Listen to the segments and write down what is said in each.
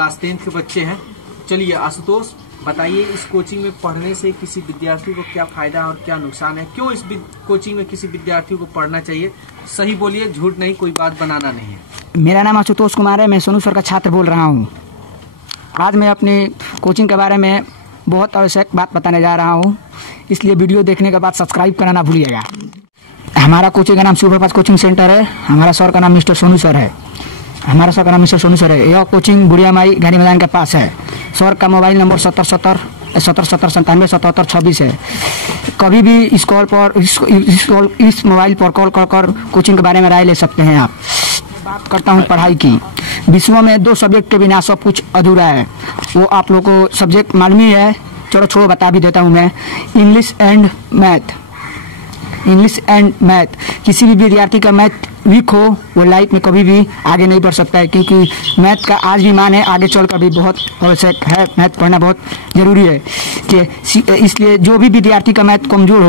Class 10th के बच्चे हैं। चलिए आशुतोष बताइए, इस कोचिंग में पढ़ने से किसी विद्यार्थी को क्या फायदा और क्या नुकसान है? क्यों इस कोचिंग में किसी विद्यार्थी को पढ़ना चाहिए? सही बोलिए, झूठ नहीं, कोई बात बनाना नहीं है। मेरा नाम आशुतोष कुमार है, मैं सोनू सर का छात्र बोल रहा हूँ। आज मैं अपनी कोचिंग के बारे में बहुत आवश्यक बात बताने जा रहा हूँ, इसलिए वीडियो देखने के बाद सब्सक्राइब करना ना भूलिएगा। हमारा कोचिंग का नाम सुपरफास्ट कोचिंग सेंटर है। हमारा सर का नाम मिस्टर सोनू सर है। यह कोचिंग बुढ़िया माई गांधी मैदान के पास है। सर का मोबाइल नंबर 7797 है। कभी भी इस मोबाइल पर कॉल कर कोचिंग के बारे में राय ले सकते हैं आप। बात करता हूँ पढ़ाई की। विश्व में 2 सब्जेक्ट के बिना सब कुछ अधूरा है। वो आप लोग को सब्जेक्ट मालूम ही है, चलो छोड़ो बता भी देता हूँ मैं। English and math. किसी भी विद्यार्थी का मैथ वीक हो वो लाइफ में कभी भी आगे नहीं बढ़ सकता है, क्योंकि मैथ का आज भी मान है, आगे चलकर भी बहुत आवश्यक है। मैथ पढ़ना बहुत जरूरी है कि इसलिए जो भी विद्यार्थी का मैथ कमजोर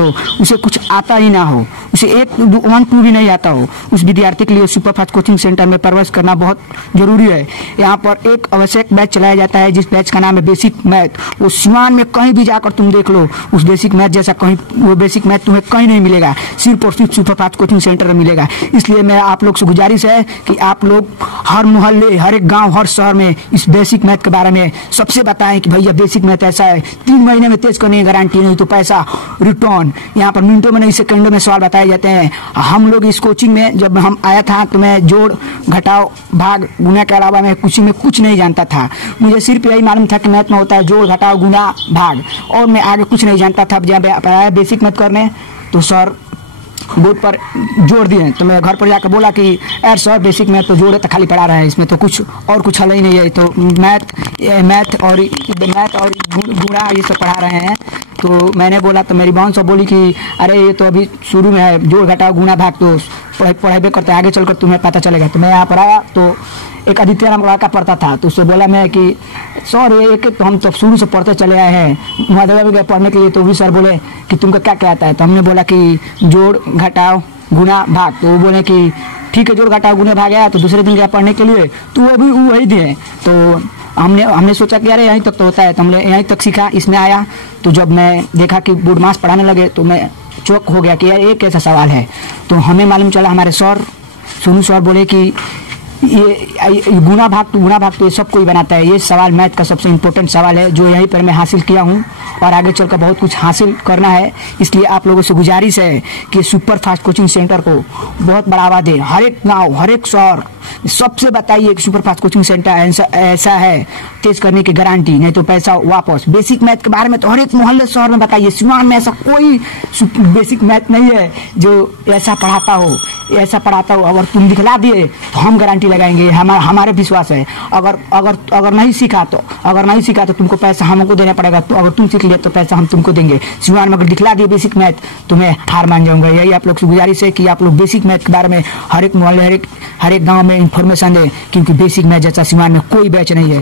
हो, उसे कुछ आता ही ना हो, उसे 1, 2 भी नहीं आता हो, उस विद्यार्थी के लिए सुपरफास्ट कोचिंग सेंटर में प्रवेश करना बहुत जरूरी है। यहाँ पर एक आवश्यक बैच चलाया जाता है जिस बैच का नाम है बेसिक मैथ। वो सिवान में कहीं भी जाकर तुम देख लो, उस बेसिक मैथ जैसा वो बेसिक मैथ तुम्हें कहीं नहीं मिलेगा, सिर्फ और सिर्फ सुपरफास्ट कोचिंग सेंटर में मिलेगा। इसलिए मैं आप लोग से गुजारिश है कि आप लोग हर मोहल्ले, हर एक गांव, हर शहर में इस बेसिक मैथ के बारे में सबसे बताएं कि भैया बेसिक मैथ ऐसा है, 3 महीने में तेज करने की गारंटी, नहीं तो पैसा रिटर्न। यहाँ पर मिनटों में नहीं सेकंडों में सवाल बताए जाते हैं। हम लोग इस कोचिंग में जब हम आया था तो मैं जोड़, घटाव, भाग, गुना के अलावा मैं कुछ नहीं जानता था। मुझे सिर्फ यही मालूम था कि मैथ में होता है जोड़, घटाव, गुना, भाग, और मैं आगे कुछ नहीं जानता था। जब आया बेसिक मैथ करने तो सर बोर्ड पर जोड़ दिए, तो मैं घर पर जाकर बोला कि यार सर बेसिक मैथ तो जोड़ है तो खाली पढ़ा रहा है, इसमें तो कुछ हल ही नहीं है, तो मैथ और गुणा ये सब पढ़ा रहे हैं। तो मैंने बोला, तो मेरी बहन सब बोली कि अरे ये तो अभी शुरू में है, जोड़, घटाव, गुना, भाग तो पढ़ाई करते, आगे चलकर तुम्हें पता चलेगा। तो मैं यहाँ पर आया तो एक आदित्य नाम लड़का पढ़ता था, तो उससे बोला मैं कि सर एक तो हम तो शुरू से पढ़ते चले आए हैं, महादेवा भी गए पढ़ने के लिए, तो भी सर बोले कि तुमको क्या क्या आता है? तो हमने बोला कि जोड़, घटाव, गुना, भाग। तो वो बोले कि ठीक है जोड़, घटाव, गुना, भाग आया। तो दूसरे दिन गया पढ़ने के लिए, तो वो भी वही दिए। तो हमने सोचा कि अरे यहीं तक तो होता है, तो हमने यहीं तक सीखा। इसमें आया तो जब मैं देखा कि बोर्ड मास पढ़ाने लगे तो मैं चौक हो गया कि यार ये कैसा सवाल है। तो हमें मालूम चला, हमारे सर सोनू सर बोले कि ये गुना भाग तो ये सब कोई बनाता है, ये सवाल मैथ का सबसे इम्पोर्टेंट सवाल है जो यहीं पर मैं हासिल किया हूँ और आगे चलकर बहुत कुछ हासिल करना है। इसलिए आप लोगों से गुजारिश है कि सुपरफास्ट कोचिंग सेंटर को बहुत बढ़ावा दें। हर एक गाँव, हर एक शहर सबसे बताइए कि सुपरफास्ट कोचिंग सेंटर ऐसा है, तेज करने की गारंटी, नहीं तो पैसा वापस। बेसिक मैथ के बारे में तो हर एक मोहल्ले शहर में बताइए। सिवान में ऐसा कोई बेसिक मैथ नहीं है जो ऐसा पढ़ाता हो। अगर तुम दिखला दिए तो हम गारंटी लगाएंगे, हमारे विश्वास है। अगर नहीं सीखा तो तुमको पैसा हमको देना पड़ेगा। तो अगर तुम सीख लिए तो पैसा हम तुमको देंगे। सिवान में अगर दिखला दिए बेसिक मैथ तो मैं हार मान जाऊंगा। यही आप लोग से गुजारिश है कि आप लोग बेसिक मैथ के बारे में हर एक मोहल्ले, हर एक गांव में इन्फॉर्मेशन दे, क्योंकि बेसिक मैथ जैसा सिवान में कोई बैच नहीं है।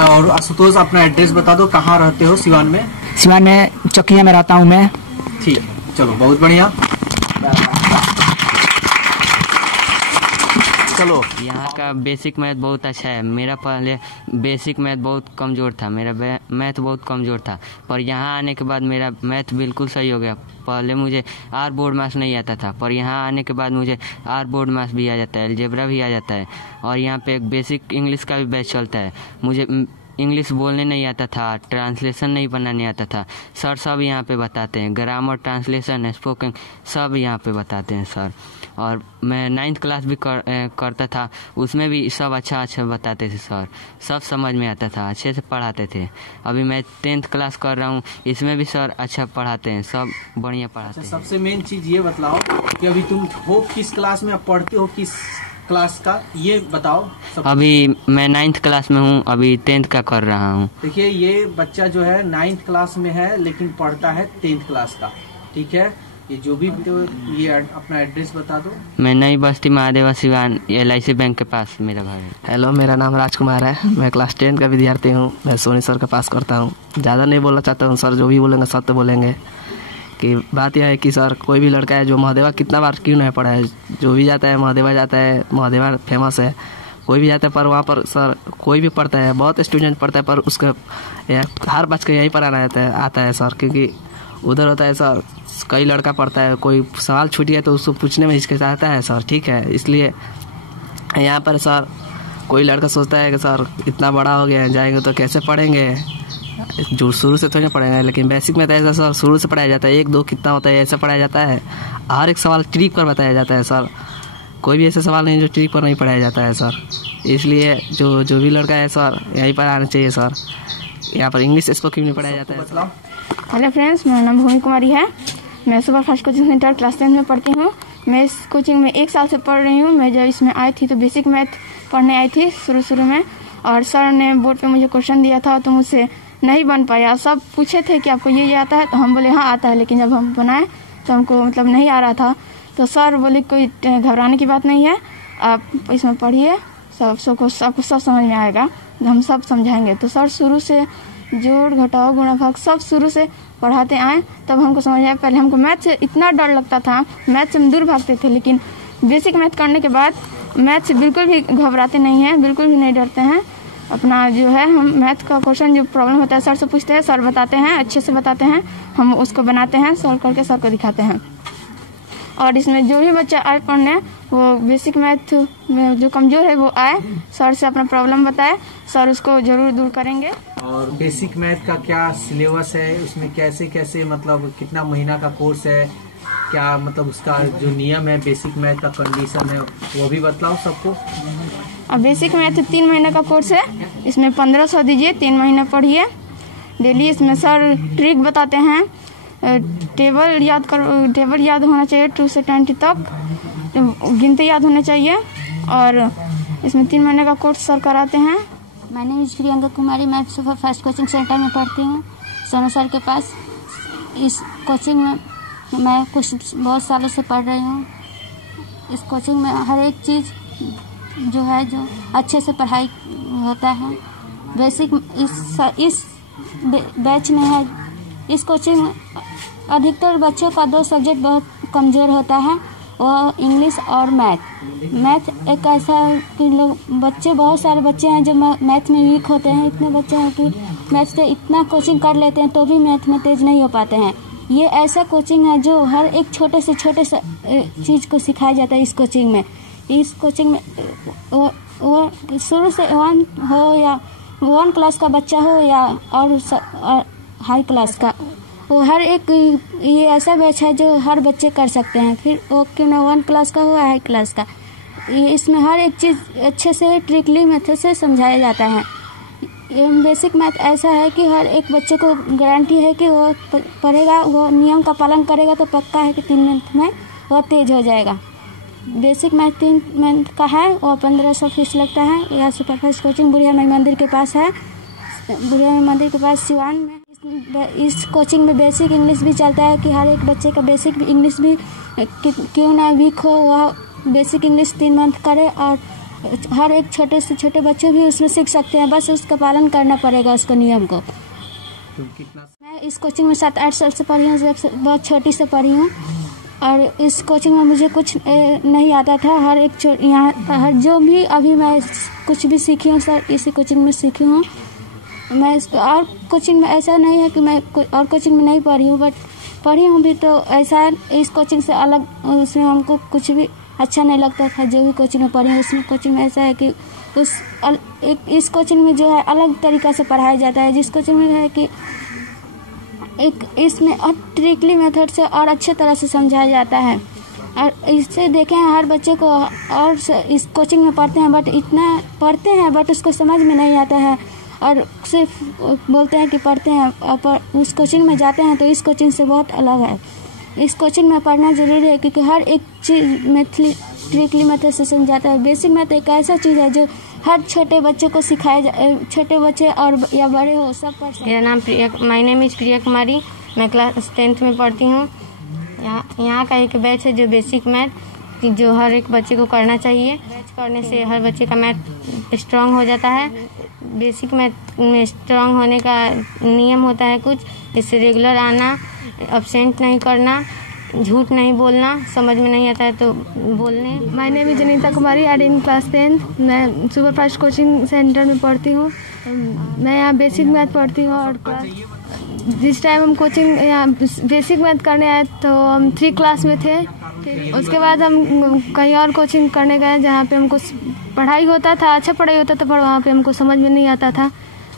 और आशुतोष अपना एड्रेस बता दो, कहाँ रहते हो सिवान में? सिवान में चकिया में रहता हूँ मैं। ठीक है, चलो बहुत बढ़िया। चलो, यहाँ का बेसिक मैथ बहुत अच्छा है। मेरा पहले बेसिक मैथ बहुत कमज़ोर था, मेरा मैथ बहुत कमज़ोर था, पर यहाँ आने के बाद मेरा मैथ बिल्कुल सही हो गया। पहले मुझे आर बोर्ड मैथ नहीं आता था, पर यहाँ आने के बाद मुझे आर बोर्ड मैथ भी आ जाता है, अलजेब्रा भी आ जाता है। और यहाँ पे एक बेसिक इंग्लिश का भी बैच चलता है। मुझे इंग्लिश बोलने नहीं आता था, ट्रांसलेशन नहीं बनाने आता था, सर सब यहाँ पे बताते हैं। ग्रामर, ट्रांसलेशन, स्पोकन सब यहाँ पे बताते हैं सर। और मैं 9th क्लास भी करता था, उसमें भी सब अच्छा बताते थे सर, सब समझ में आता था, अच्छे से पढ़ाते थे। अभी मैं 10th क्लास कर रहा हूँ, इसमें भी सर अच्छा पढ़ाते हैं, सब बढ़िया पढ़ाते हैं। सबसे मेन चीज़ ये बताओ कि अभी तुम हो किस क्लास में, पढ़ते हो किस क्लास का, ये बताओ। अभी मैं 9th क्लास में हूँ, अभी 10th का कर रहा हूँ। देखिए ये बच्चा जो है 9th क्लास में है, लेकिन पढ़ता है 10th क्लास का। ठीक है, ये जो भी तो ये अपना एड्रेस बता दो। मैं नई बस्ती महादेवा सिवान, LIC बैंक के पास मेरा घर है। हेलो, मेरा नाम राजकुमार है, मैं क्लास 10 का विद्यार्थी हूँ। मैं सोनी सर के पास करता हूँ। ज़्यादा नहीं बोलना चाहता हूँ, सर जो भी बोलेंगे सत्य बोलेंगे। कि बात यह है कि सर कोई भी लड़का है जो महादेवा कितना बार क्यों नहीं पढ़ा है, जो भी जाता है महादेवा जाता है, महादेवा फेमस है, कोई भी जाता है, पर वहाँ पर सर कोई भी पढ़ता है, बहुत स्टूडेंट पढ़ता है, पर उसका हर बच्चे को यहीं पर आता है सर, क्योंकि उधर होता है सर कई लड़का पढ़ता है, कोई सवाल छूट गया तो उसको पूछने में हिचकिचाता है सर, ठीक है। इसलिए यहाँ पर सर कोई लड़का सोचता है कि सर इतना बड़ा हो गया है, जाएंगे तो कैसे पढ़ेंगे, जो शुरू से थोड़ी ना पढ़ेंगे। लेकिन बेसिक में तो ऐसा सर शुरू से पढ़ाया जाता है, 1 2 कितना होता है ऐसा पढ़ाया जाता है। हर एक सवाल ट्रिक पर बताया जाता है सर, कोई भी ऐसा सवाल नहीं जो ट्रिक पर नहीं पढ़ाया जाता है सर। इसलिए जो भी लड़का है सर यहीं पर आना चाहिए सर, यहाँ पर इंग्लिश स्पोकिंग नहीं पढ़ाया जाता है। हेलो फ्रेंड्स, मेरा नाम भूमि कुमारी है। मैं super fast coaching centre class 10 में पढ़ती हूँ। मैं इस कोचिंग में 1 साल से पढ़ रही हूँ। मैं जब इसमें आई थी तो बेसिक मैथ पढ़ने आई थी शुरू में, और सर ने बोर्ड पे मुझे क्वेश्चन दिया था तो मुझसे नहीं बन पाया। सब पूछे थे कि आपको ये आता है, तो हम बोले हाँ आता है, लेकिन जब हम बनाए तो हमको मतलब नहीं आ रहा था। तो सर बोले कोई घबराने की बात नहीं है, आप इसमें पढ़िए, आपको सब समझ में आएगा, हम सब समझाएंगे। तो सर शुरू से जोड़ घटाओ गुणा भाग सब शुरू से पढ़ाते आए, तब हमको समझ आया। पहले हमको मैथ से इतना डर लगता था, मैथ से हम दूर भागते थे, लेकिन बेसिक मैथ करने के बाद मैथ से बिल्कुल भी घबराते नहीं हैं, बिल्कुल भी नहीं डरते हैं। अपना जो है हम मैथ का क्वेश्चन जो प्रॉब्लम होता है सर से पूछते हैं, सर बताते हैं, अच्छे से बताते हैं, हम उसको बनाते हैं, सॉल्व करके सर को दिखाते हैं। और इसमें जो भी बच्चा आए पढ़ने, वो बेसिक मैथ में जो कमजोर है वो आए, सर से अपना प्रॉब्लम बताए, सर उसको जरूर दूर करेंगे। और बेसिक मैथ का क्या सिलेबस है, उसमें कैसे कैसे मतलब कितना महीना का कोर्स है, क्या मतलब उसका जो नियम है बेसिक मैथ का कंडीशन है वो भी बतलाओ सबको। अब बेसिक मैथ 3 महीने का कोर्स है, इसमें 1500 दीजिए, 3 महीने पढ़िए डेली। इसमें सर ट्रिक बताते हैं, टेबल याद होना चाहिए 2 से 20 तक, गिनते याद होने चाहिए। और इसमें 3 महीने का कोर्स सर कराते हैं। My name is Priyanka Kumari, मैं सुपर फास्ट कोचिंग सेंटर में पढ़ती हूँ सोनू सर के पास। इस कोचिंग में मैं बहुत सालों से पढ़ रही हूँ। इस कोचिंग में हर एक चीज़ जो अच्छे से पढ़ाई होता है। बेसिक इस बैच में है। इस कोचिंग में अधिकतर बच्चों का 2 सब्जेक्ट बहुत कमज़ोर होता है, वो इंग्लिश और मैथ एक ऐसा है कि बहुत सारे बच्चे हैं जो मैथ में वीक होते हैं। इतने बच्चे हैं कि मैथ से इतना कोचिंग कर लेते हैं तो भी मैथ में तेज नहीं हो पाते हैं। ये ऐसा कोचिंग है जो हर एक छोटे से चीज़ को सिखाया जाता है। इस कोचिंग में वो शुरू से 1 हो या 1 क्लास का बच्चा हो या और हाई क्लास का, वो हर एक ये ऐसा बैच है जो हर बच्चे कर सकते हैं। फिर वो क्यों ना 1 क्लास का हो या हाई क्लास का, ये इसमें हर एक चीज़ अच्छे से ट्रिकली मेथड से समझाया जाता है। ये बेसिक मैथ ऐसा है कि हर एक बच्चे को गारंटी है कि वो पढ़ेगा, वो नियम का पालन करेगा तो पक्का है कि 3 मिनट में वो तेज हो जाएगा। बेसिक मैथ 3 मिनट का है, वो 1500 फीस लगता है। यह सुपर फास्ट कोचिंग बुढ़िया माई मंदिर के पास है, बुढ़िया माई मंदिर के पास सिवान में। इस कोचिंग में बेसिक इंग्लिश भी चलता है कि हर एक बच्चे का बेसिक इंग्लिश भी क्यों ना वीक हो, वह बेसिक इंग्लिश 3 मंथ करे, और हर एक छोटे से छोटे बच्चे भी उसमें सीख सकते हैं, बस उसका पालन करना पड़ेगा उसको नियम को। मैं इस कोचिंग में 7-8 साल से पढ़ी हूँ, बहुत छोटी से पढ़ी हूँ। और इस कोचिंग में मुझे कुछ नहीं आता था। हर एक यहाँ जो भी अभी मैं कुछ भी सीखी हूँ सर इसी कोचिंग में सीखी हूँ। मैं और कोचिंग में ऐसा नहीं है कि मैं और कोचिंग में नहीं पढ़ी हूँ, बट पढ़ी हूँ भी, तो ऐसा है इस कोचिंग से अलग, उसमें हमको कुछ भी अच्छा नहीं लगता था। जो भी कोचिंग में पढ़ी हूँ उसमें कोचिंग में ऐसा है कि इस कोचिंग में जो है अलग तरीक़ा से पढ़ाया जाता है। जिस कोचिंग में है कि इसमें और ट्रिकली मेथड से और अच्छे तरह से समझाया जाता है। और इससे देखें हर बच्चे को और इस कोचिंग में पढ़ते हैं, बट इतना पढ़ते हैं बट उसको समझ में नहीं आता है, और सिर्फ बोलते हैं कि पढ़ते हैं, और उस कोचिंग में जाते हैं तो इस कोचिंग से बहुत अलग है। इस कोचिंग में पढ़ना ज़रूरी है क्योंकि हर एक चीज़ ट्रिकली मेथड से समझाता है। बेसिक मैथ एक ऐसा चीज़ है जो हर छोटे बच्चे को सिखाया छोटे बच्चे और या बड़े हो सब पढ़ सकते हैं। मेरा नाम my name is Priya Kumari, मैं क्लास 10th में पढ़ती हूँ। यहाँ का एक बैच है जो बेसिक मैथ जो हर एक बच्चे को करना चाहिए। बैच करने से हर बच्चे का मैथ स्ट्रांग हो जाता है। बेसिक मैथ में स्ट्रांग होने का नियम होता है कुछ, इससे रेगुलर आना, एब्सेंट नहीं करना, झूठ नहीं बोलना, समझ में नहीं आता है तो बोलने। My name is Janita Kumari, I in class 10। मैं सुपर फास्ट कोचिंग सेंटर में पढ़ती हूँ। मैं यहाँ बेसिक मैथ पढ़ती हूँ और जिस टाइम हम कोचिंग यहाँ बेसिक मैथ करने आए तो हम 3 क्लास में थे। फिर उसके बाद हम कहीं और कोचिंग करने गए जहाँ पे हमको पढ़ाई होता था, अच्छा पढ़ाई होता था, पर वहाँ पे हमको समझ में नहीं आता था।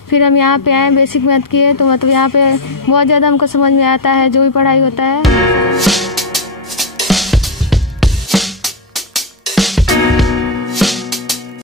फिर हम यहाँ पे आए, बेसिक मैथ किए तो मतलब यहाँ पे बहुत ज़्यादा हमको समझ में आता है जो भी पढ़ाई होता है।